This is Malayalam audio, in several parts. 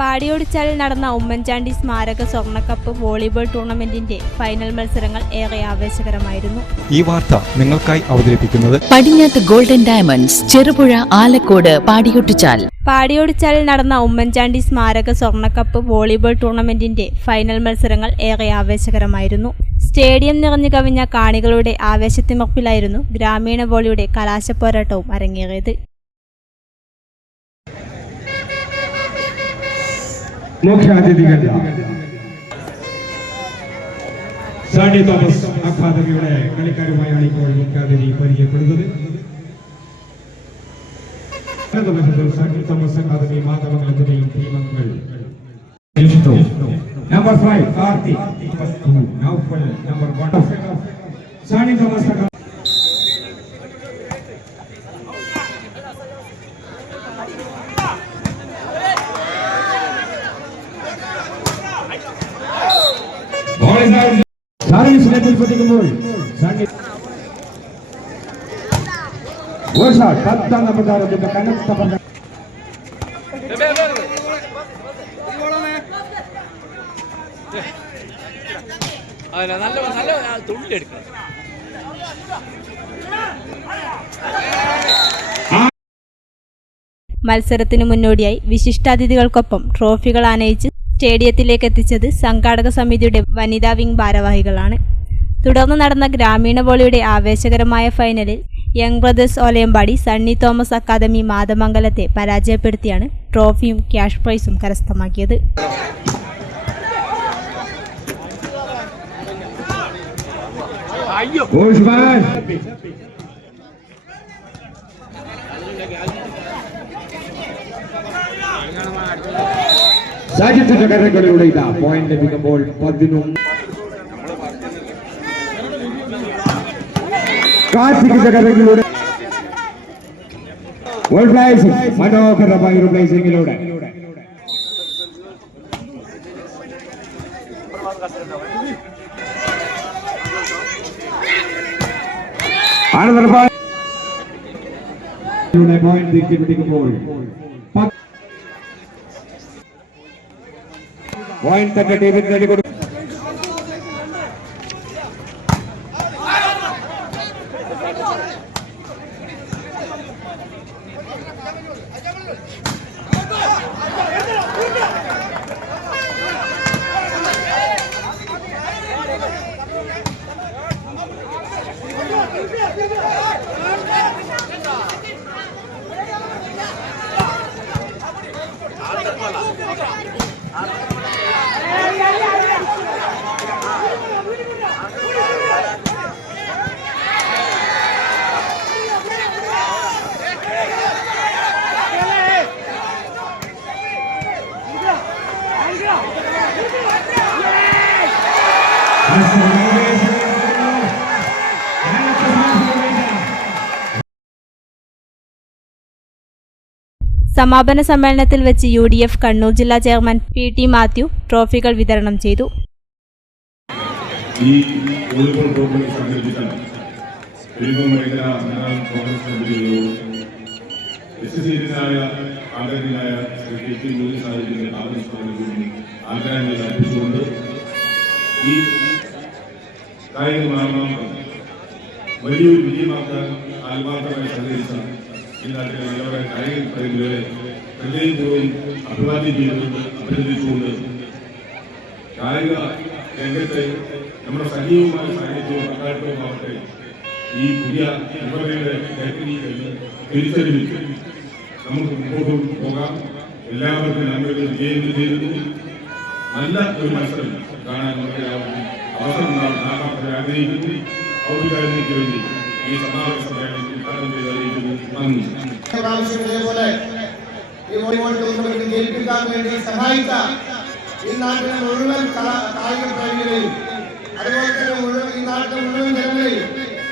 പാടിയോടിച്ചാലിൽ നടന്ന ഉമ്മൻചാണ്ടി സ്മാരക സ്വർണക്കപ്പ് വോളിബോൾ ടൂർണമെന്റിന്റെ ഫൈനൽ മത്സരങ്ങൾ ഏറെ ആവേശകരമായിരുന്നു. ഈ വാർത്ത നിങ്ങൾക്കായി അവതരിപ്പിക്കുന്നത് പടിഞ്ഞാത്ത് ഗോൾഡൻ ഡയമണ്ട്സ് ചെറുപുഴ ആലക്കോട് പാടിയൊട്ടിച്ചാൽ. പാടിയോടിച്ചാലിൽ നടന്ന ഉമ്മൻചാണ്ടി സ്മാരക സ്വർണക്കപ്പ് വോളിബോൾ ടൂർണമെന്റിന്റെ ഫൈനൽ മത്സരങ്ങൾ ഏറെ ആവേശകരമായിരുന്നു. സ്റ്റേഡിയം നിറഞ്ഞു കവിഞ്ഞ കാണികളുടെ ആവേശത്തിമർപ്പിലായിരുന്നു ഗ്രാമീണ വോളിയുടെ കലാശപ്പോരാട്ടവും അരങ്ങേറിയത്. മുഖ്യാതിഥികൾ സാഡി തോമസ് അക്കാദമിയുടെ കളിക്കാരുമായാണ് ഇപ്പോൾ മുഖ്യാതിഥി പരിചയപ്പെടുന്നത്. സാഡി തോമസ് അക്കാദമി മാധവങ്ങളത്തിന്റെയും ടീമംഗങ്ങൾ number five Karthik. Naufal. Number one Sunny Thomas പത്താം നമ്പർ താരത്തിന്റെ കനത്ത പന്ത്. അല്ല നല്ല നല്ല തുള്ളിയെടുക്കണം മത്സരത്തിനു മുന്നോടിയായി വിശിഷ്ടാതിഥികൾക്കൊപ്പം ട്രോഫികൾ ആനയിച്ച് സ്റ്റേഡിയത്തിലേക്ക് എത്തിച്ചത് സംഘാടക സമിതിയുടെ വനിതാ വിംഗ് ഭാരവാഹികളാണ്. തുടർന്ന് നടന്ന ഗ്രാമീണ വോളിയുടെ ആവേശകരമായ ഫൈനലിൽ young brothers Olayampadi Sunny Thomas academy മാതമംഗലത്തെ പരാജയപ്പെടുത്തിയാണ് ട്രോഫിയും ക്യാഷ് പ്രൈസും കരസ്ഥമാക്കിയത്. ഉസ്മാൻ സാജിത്തിന്റെ കരകളിലൂടെ ഇതാ പോയിന്റ് ലഭിക്കുമ്പോൾ പതിനൊന്ന് കാർത്തികിന്റെ പ്ലേസിംഗ് മനോഹരമായ ഒരു പ്ലേസിംഗിലൂടെ പോയിന്റ് point. ഇവിടെ പോയിന്റ് തിരിച്ചു പിടിക്കുമ്പോൾ പോയിന്റ് തന്റെ ടീമിന് നേടിക്കൊടുക്കും സമാപന സമ്മേളനത്തിൽ വെച്ച് യു ഡി എഫ് കണ്ണൂർ ജില്ലാ ചെയർമാൻ പി ടി മാത്യു ട്രോഫികൾ വിതരണം ചെയ്തു. ഈ ആദരണീയായ ശ്രീ കെ പി മോദി സാഹിബിന്റെ ആദർശത്തിന് ആഗ്രഹങ്ങൾ അർപ്പിച്ചുകൊണ്ട് ഈ കായിക മാനദണ്ഡം വലിയൊരു വിജയമാക്കാൻ ആത്മാർത്ഥമായി സഹകരിച്ച ഈ നാട്ടിലെ നല്ലവരായ കായിക പ്രേമികളെ ഹൃദയപൂർവം അഭിവാദ്യം ചെയ്തുകൊണ്ട് അഭിനന്ദിച്ചുകൊണ്ട് കായിക രംഗത്തെ നമ്മുടെ സജീവമായ സാന്നിധ്യവും പങ്കാളിത്തവുമാവട്ടെ ഈ പുതിയ യുവതയുടെ കയറ്റി തിരിച്ചറിവിൽ നമുക്ക് മുമ്പോട്ട് പോകാം. എല്ലാവർക്കും നന്മകൾ വിജയം ചെയ്തിരുന്നു നല്ല ഒരു മത്സരം കാണാൻ നമുക്ക് ഉണ്ടാകാൻ ആഗ്രഹിക്കുന്നു ഔദ്യോഗികതയ്ക്ക് വേണ്ടി ഈ സമാപന സമ്മേളനം ഉദ്ഘാടനം ചെയ്ത് അറിയിക്കുന്നു നന്ദി പ്രാവശ്യം ഇതേപോലെ ഈ വോളിബോൾ ടൂർണമെന്റ് ജയിപ്പിക്കാൻ വേണ്ടി സഹായിച്ച ഈ നാട്ടിലെ മുഴുവൻ കായിക പ്രേമികളെയും അതുപോലെ തന്നെ മുഴുവൻ ഈ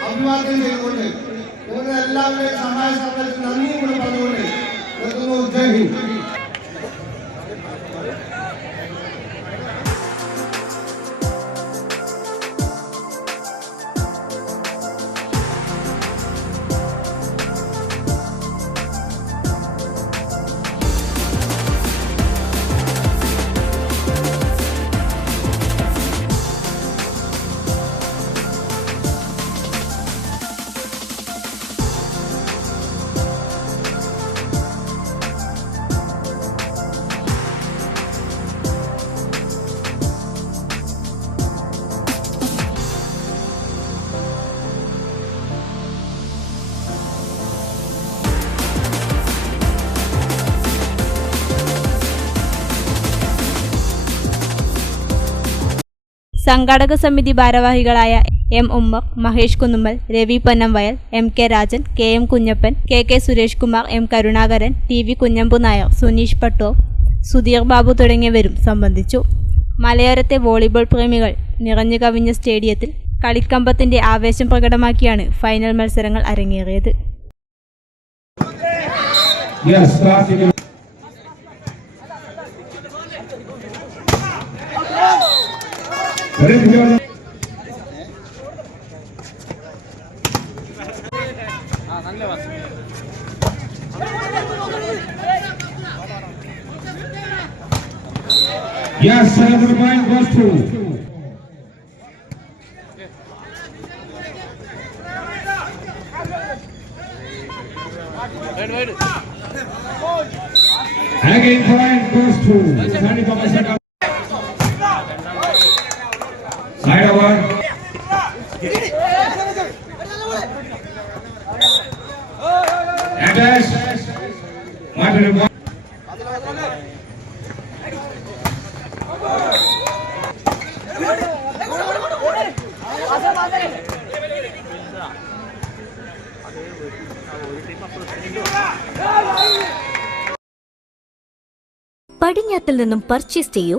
അഭിവാദ്യം ചെയ്തുകൊണ്ട് നിങ്ങളുടെ എല്ലാവരുടെയും സഹായ സഹകരണത്തിന് നന്ദിയും കൂടെ പറഞ്ഞുകൊണ്ട് ജയ് ഹിന്ദ്. സംഘാടക സമിതി ഭാരവാഹികളായ M Ummer Mahesh Kunnummal Ravi Ponnamvayal M K Rajan K M Kunhappan K K Suresh Kumar M Karunakaran T V Kunhambu Nair Suneesh Patto Sudheer Babu തുടങ്ങിയവരും സംബന്ധിച്ചു. മലയോരത്തെ വോളിബോൾ പ്രേമികൾ നിറഞ്ഞു കവിഞ്ഞ സ്റ്റേഡിയത്തിൽ കളിക്കമ്പത്തിന്റെ ആവേശം പ്രകടമാക്കിയാണ് ഫൈനൽ മത്സരങ്ങൾ അരങ്ങേറിയത്. Yes, another point goes to. Again, point goes through. Attach. Martin ball. പടിഞ്ഞാത്തിൽ നിന്നും പർച്ചേസ് ചെയ്യൂ